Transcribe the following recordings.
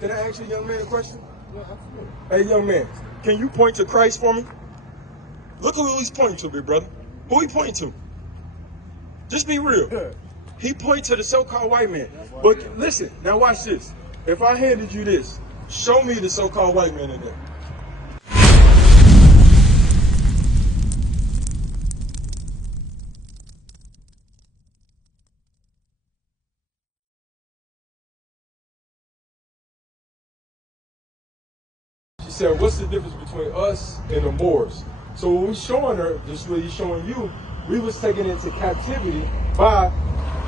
Can I ask you, young man, a question? Yeah, absolutely. Hey, young man, can you point to Christ for me? Look who he's pointing to, big brother. Who he pointing to? Just be real. Yeah. He pointed to the so-called white man. But listen, now watch this. If I handed you this, show me the so-called white man in there. She said, what's the difference between us and the Moors? So when we're showing her, just what he's showing you, we was taken into captivity by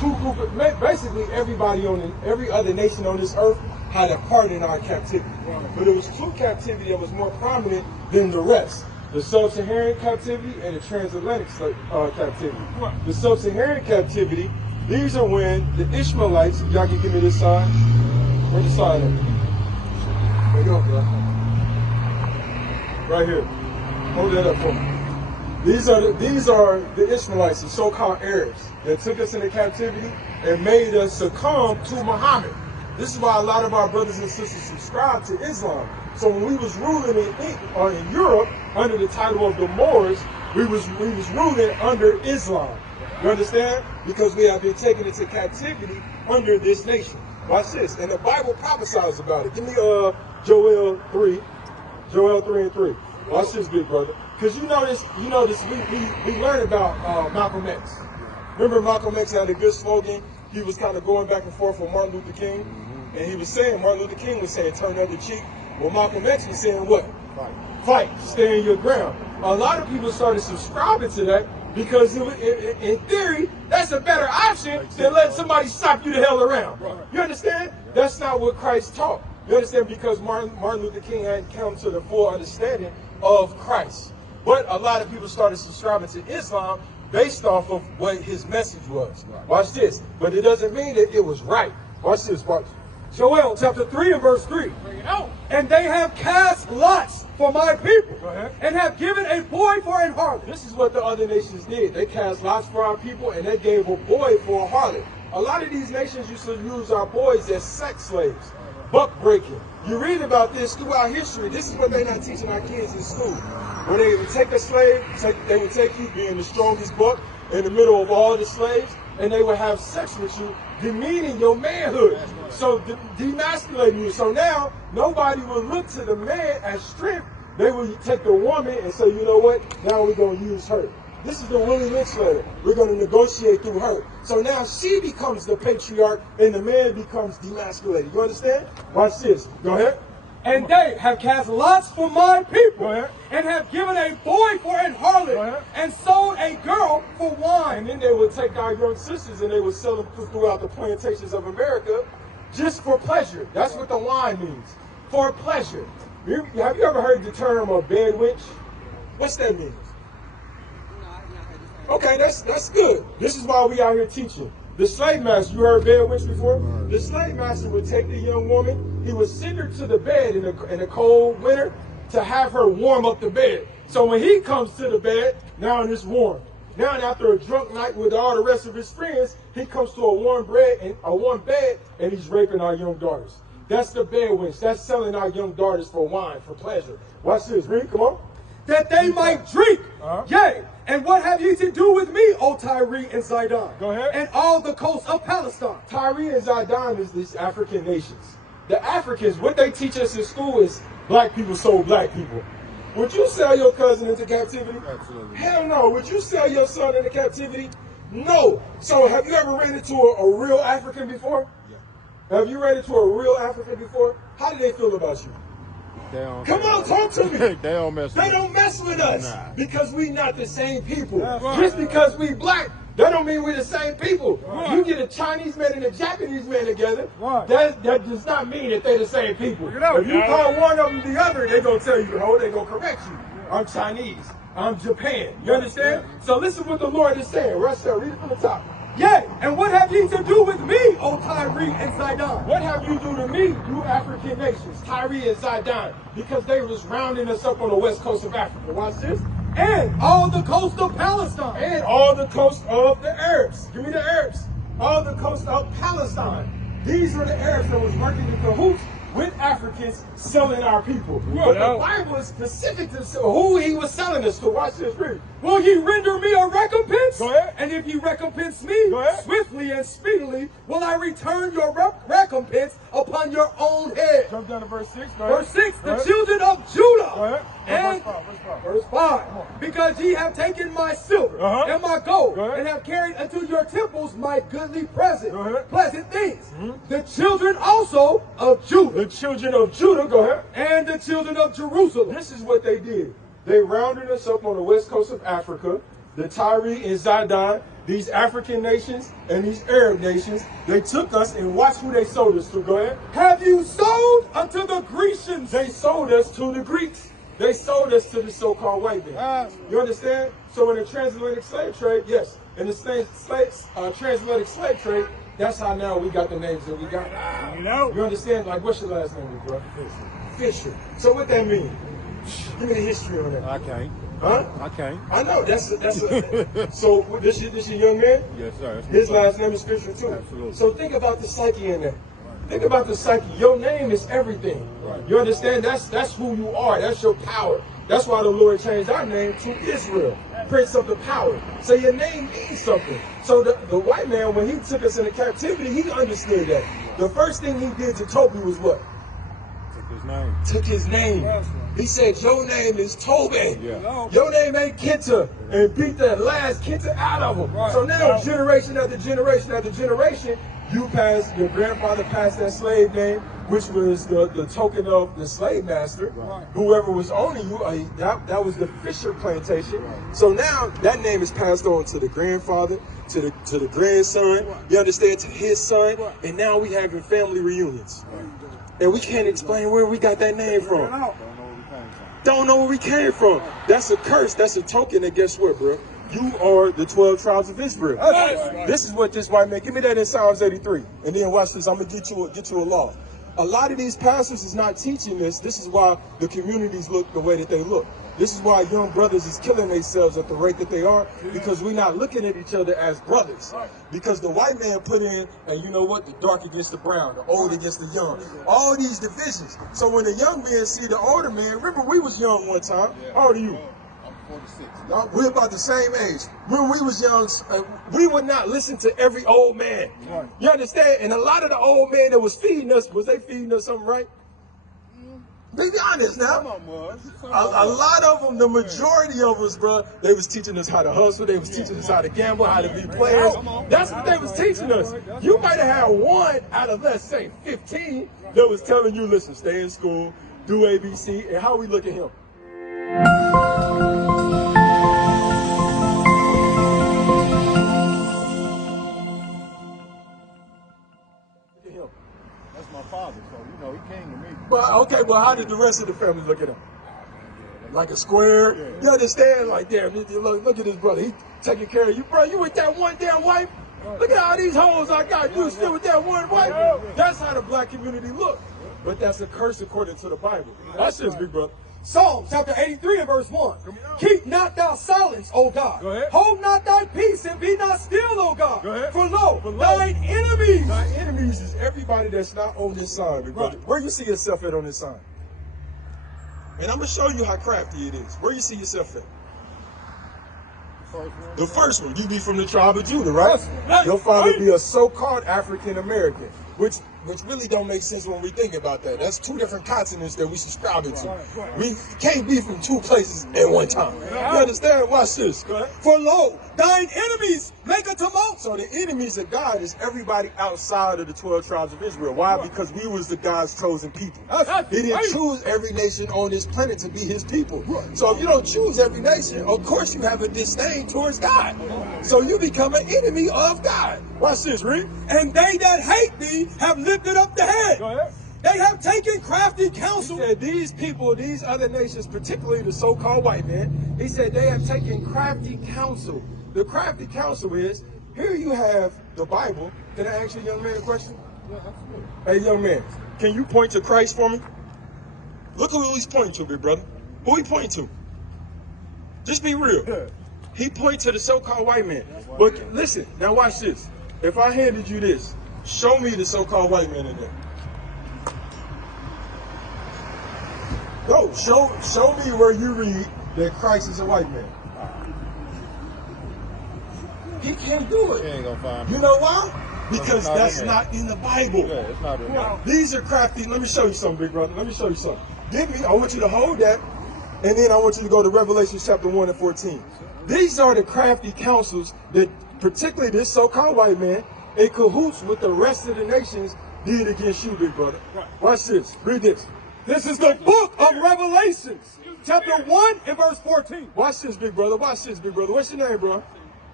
two groups. Basically, every other nation on this earth had a part in our captivity. But it was two captivity that was more prominent than the rest. The sub-Saharan captivity and the transatlantic captivity. The sub-Saharan captivity, these are when the Ishmaelites, y'all can give me this sign. Where's the sign at? There you go, bro. Right here. Hold that up for me. These are the Ishmaelites, the so-called Arabs, that took us into captivity and made us succumb to Muhammad. This is why a lot of our brothers and sisters subscribe to Islam. So when we was ruling in Europe under the title of the Moors, we was ruling under Islam. You understand? Because we have been taken into captivity under this nation. Watch this. And the Bible prophesies about it. Give me Joel 3 and 3. Watch this, big brother. Because you know this, we learned about Malcolm X. Remember Malcolm X had a good slogan. He was kind of going back and forth with Martin Luther King. And he was saying, Martin Luther King was saying, turn the other cheek. Well, Malcolm X was saying what? Fight. Stay in your ground. A lot of people started subscribing to that because in theory, that's a better option than letting somebody slap you the hell around. You understand? That's not what Christ taught. You understand? Because Martin Luther King hadn't come to the full understanding of Christ. But a lot of people started subscribing to Islam based off of what his message was. Watch this. But it doesn't mean that it was right. Watch this. Watch. Joel chapter 3 and verse 3. And they have cast lots for my people and have given a boy for an harlot. This is what the other nations did. They cast lots for our people and they gave a boy for a harlot. A lot of these nations used to use our boys as sex slaves, buck breaking. You read about this throughout history. This is what they're not teaching our kids in school. When they would take a slave, they would take you being the strongest buck in the middle of all the slaves, and they would have sex with you, demeaning your manhood. So demasculating you. So now nobody will look to the man as strength. They will take the woman and say, you know what? Now we're going to use her. This is the Willie Lynch letter. We're going to negotiate through her. So now she becomes the patriarch and the man becomes demasculated. You understand? Watch this. Go ahead. And they have cast lots for my people and have given a boy for an harlot and sold a girl for wine. And then they would take our young sisters and they would sell them throughout the plantations of America just for pleasure. That's what the wine means. For pleasure. Have you ever heard the term a bed witch? What's that mean? Okay, that's good. This is why we out here teaching. The slave master, you heard bed witch before? The slave master would take the young woman, he would send her to the bed in a cold winter to have her warm up the bed. So when he comes to the bed, now it's warm. Now after a drunk night with all the rest of his friends, he comes to a warm bed and he's raping our young daughters. That's the bed witch. That's selling our young daughters for wine, for pleasure. Watch this, read, come on. That they might drink. Yea. And what have ye to do with me, O Tyre and Zidon? Go ahead. And all the coast of Palestine. Tyre and Zidon is these African nations. The Africans, what they teach us in school is black people sold black people. Would you sell your cousin into captivity? Absolutely. Hell no. Would you sell your son into captivity? No. So have you ever ran into a real African before? Yeah. Have you ran into a real African before? How do they feel about you? Come on, talk to me. They don't mess with us because we not the same people. Just because we black, that don't mean we're the same people. You get a Chinese man and a Japanese man together, that does not mean that they're the same people. If you call one of them the other, they're going to tell you, they're going to correct you. I'm Chinese. I'm Japan. You understand? So listen what the Lord is saying. Right there, read it from the top. Yea, and what have ye to do with me, O Tyre and Zidon? What have you do to me, you African nations, Tyre and Zidon? Because they was rounding us up on the west coast of Africa. Watch this. And all the coast of Palestine. And all the coast of the Arabs. Give me the Arabs. All the coast of Palestine. These are the Arabs that was working in cahoots with Africans selling our people. But the Bible is specific to who he was selling us to. Watch this, read. Will ye render me a recompense? Go ahead. And if ye recompense me, swiftly and speedily will I return your recompense upon your own head. Jump down to verse 6. Verse 6, the children of Judah. And verse 5. Because ye have taken my silver and my gold, and have carried unto your temples my goodly pleasant things. The children also of Judah. The children of Judah, go ahead. And the children of Jerusalem. This is what they did. They rounded us up on the west coast of Africa. The Tyre and Zidon, these African nations and these Arab nations, they took us and watch who they sold us to. Go ahead. Have you sold unto the Grecians? They sold us to the Greeks. They sold us to the so-called white man. You understand? So in the transatlantic slave trade, yes, in the transatlantic slave trade, that's how now we got the names that we got. You understand? Like, what's your last name, bro? Fisher. So what that mean? Give me the history on that. I can't. Huh? I can't. I know. So this your young man? Yes, sir. His last name is Fisher too. Absolutely. So think about the psyche in there. Think about the psyche. Your name is everything. You understand? That's who you are. That's your power. That's why the Lord changed our name to Israel, Prince of the Power. So your name means something. So the white man, when he took us into captivity, he understood that. The first thing he did to Toby was what? Took his name. He said, your name is Toby. Your name ain't Kenta. And beat that last Kenta out of him. So now generation after generation after generation, your grandfather passed that slave name, which was the token of the slave master. Whoever was owning you, that was the Fisher plantation. So now that name is passed on to the grandfather, to the grandson, you understand, to his son, and now we having family reunions. And we can't explain where we got that name from. Don't know where we came from. That's a curse. That's a token. And guess what, bro? You are the 12 tribes of Israel. This is what this white man. Give me that in Psalms 83, and then watch this. I'm gonna get you a law. A lot of these pastors is not teaching this. This is why the communities look the way that they look. This is why young brothers is killing themselves at the rate that they are, because we're not looking at each other as brothers. Because the white man put in, and you know what, the dark against the brown, the old against the young, all these divisions. So when the young men see the older man, remember we was young one time. How old are you? I'm 46. We're about the same age. When we was young, we would not listen to every old man. You understand? And a lot of the old men that was feeding us, was they feeding us something right? Be honest now. A lot of them, the majority of us, bro, they was teaching us how to hustle. They was teaching us how to gamble, how to be players. That's what they was teaching us. You might have had one out of, let's say, 15 that was telling you, listen, stay in school, do ABC, and how we look at him. That's my father, so you know he came to me. Well, okay, well, how did the rest of the family look at him? Like a square? You understand? Like, damn, look at this brother. He taking care of you. Bro, you with that one damn wife? Look at all these hoes I got. You still with that one wife? That's how the black community look. But that's a curse according to the Bible. That's just big brother. Psalm chapter 83 and verse 1. Keep not thou silence, O God. Hold not thy peace and be not still, O God. For lo, thine enemies. Thine enemies is everybody that's not on this sign, big brother. Where you see yourself at on this sign? And I'm going to show you how crafty it is. Where you see yourself at? The first one. You be from the tribe of Judah, right? Your father be a so-called African American, which really don't make sense when we think about that. That's two different continents that we subscribe to. We can't be from two places at one time. You understand? Watch this. For lo, thine enemies make a tumult. So the enemies of God is everybody outside of the 12 tribes of Israel. Why? Because we was the God's chosen people. He didn't choose every nation on this planet to be his people. So if you don't choose every nation, of course you have a disdain towards God. So you become an enemy of God. Watch this, read. And they that hate thee have lifted up the head. They have taken crafty counsel. He said these people, these other nations, particularly the so-called white man, he said they have taken crafty counsel. The crafty counsel is, here you have the Bible. Can I ask you, young man, a question? Hey, young man, can you point to Christ for me? Look who he's pointing to, big brother. Who he pointing to? Just be real. He points to the so-called white man. But listen, now watch this. If I handed you this, show me the so-called white man in there. Go. Show me where you read that Christ is a white man. He can't do it. He ain't gonna find me. You know why? Because that's not in the Bible. Yeah, it's not in there. These are crafty. Let me show you something, big brother. Let me show you something. I want you to hold that, and then I want you to go to Revelation chapter 1 and 14. These are the crafty counsels that, particularly this so-called white man, in cahoots with the rest of the nations, did against you, big brother. Watch this. Read this. This is the book of Revelations, chapter 1 and verse 14. Watch this, big brother. Watch this, big brother. What's your name, bro?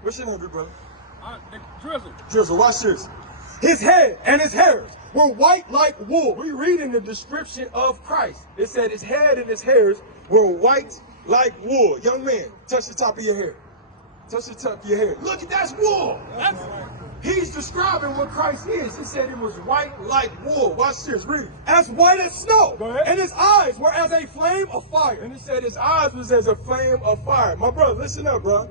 What's your name, big brother? Drizzle. Drizzle, watch this. His head and his hairs were white like wool. We read in the description of Christ. It said his head and his hairs were white like wool. Young man, touch the top of your hair. Touch the top of your hair. Look, that's wool. He's describing what Christ is. He said it was white like wool. Watch this, read. As white as snow. Go ahead. And his eyes were as a flame of fire. And he said his eyes was as a flame of fire. My brother, listen up, bro.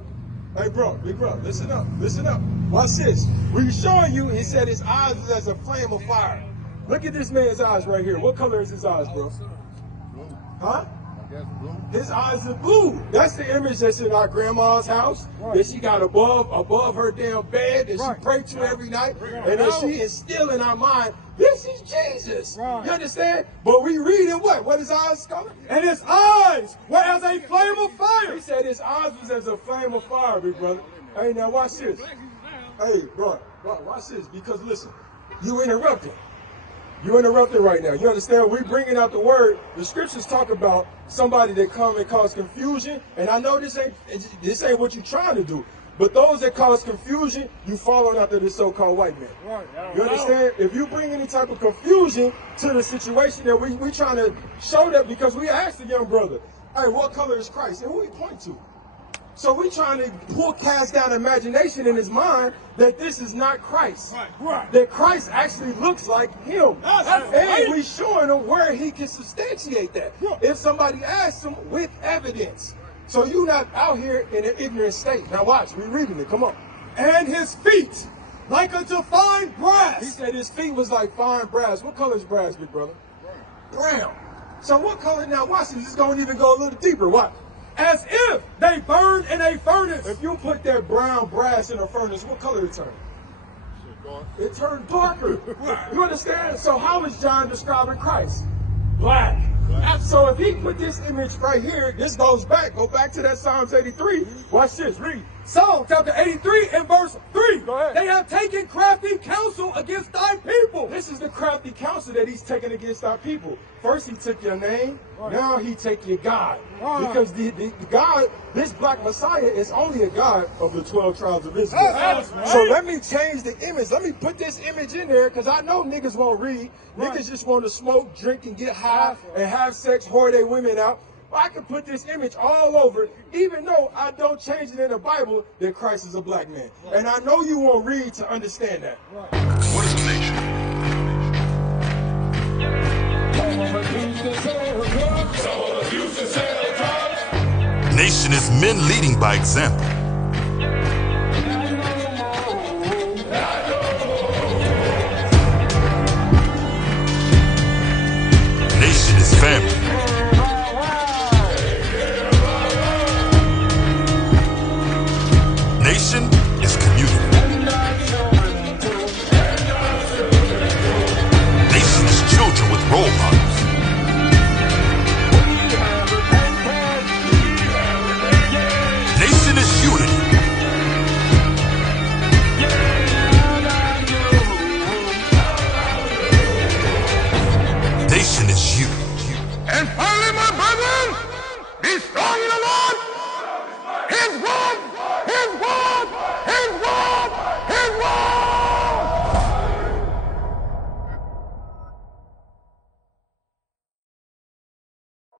Hey, bro, big bro, listen up, listen up. Watch this. We're showing you, he said his eyes was as a flame of fire. Look at this man's eyes right here. What color is his eyes, bro? Blue. Huh? I guess blue. His eyes are blue. That's the image that's in our grandma's house, that she got above her damn bed, that she prayed to every night, and that she is still in our mind, this is Jesus. You understand? But we read in what his eyes color? And his eyes were as a flame of fire. He said his eyes was as a flame of fire, big brother. Hey, now watch this. Hey, bro, watch this, because listen, you interrupted. You interrupted right now. You understand? We bringing out the word. The scriptures talk about somebody that come and cause confusion. And I know this ain't what you're trying to do. But those that cause confusion, you following after this so-called white man. You understand? If you bring any type of confusion to the situation that we trying to show that, because we asked the young brother, hey, what color is Christ? And who he point to? So we trying to cast down imagination in his mind that this is not Christ. That Christ actually looks like him. And we showing him where he can substantiate that. If somebody asks him with evidence. So you not out here in an ignorant state. Now watch, we reading it, come on. And his feet like unto fine brass. He said his feet was like fine brass. What color is brass, big brother? Brown. So what color, now watch this, it's going to even go a little deeper, watch. As if they burned in a furnace. If you put that brown brass in a furnace, what color it turn? It turned darker. You understand? So how is John describing Christ? Black. So if he put this image right here, this go back to that Psalms 83. Watch this, read. Psalm chapter 83 and verse 3. Go ahead. They have taken crafty counsel against thy people. This is the crafty counsel that he's taking against our people. First he took your name, now he take your God. Because the God, this black Messiah is only a God of the 12 tribes of Israel. So let me change the image. Let me put this image in there, because I know niggas won't read. Niggas just want to smoke, drink, and get high and have sex, whore their women out. I can put this image all over, even though I don't change it in the Bible, that Christ is a black man. And I know you won't read to understand that. What is a nation? Nation is men leading by example. Nation is family. Nation is community. Nation is children with role models. Nation is unity. Nation is you. And finally, my brethren, be strong in the Lord, His word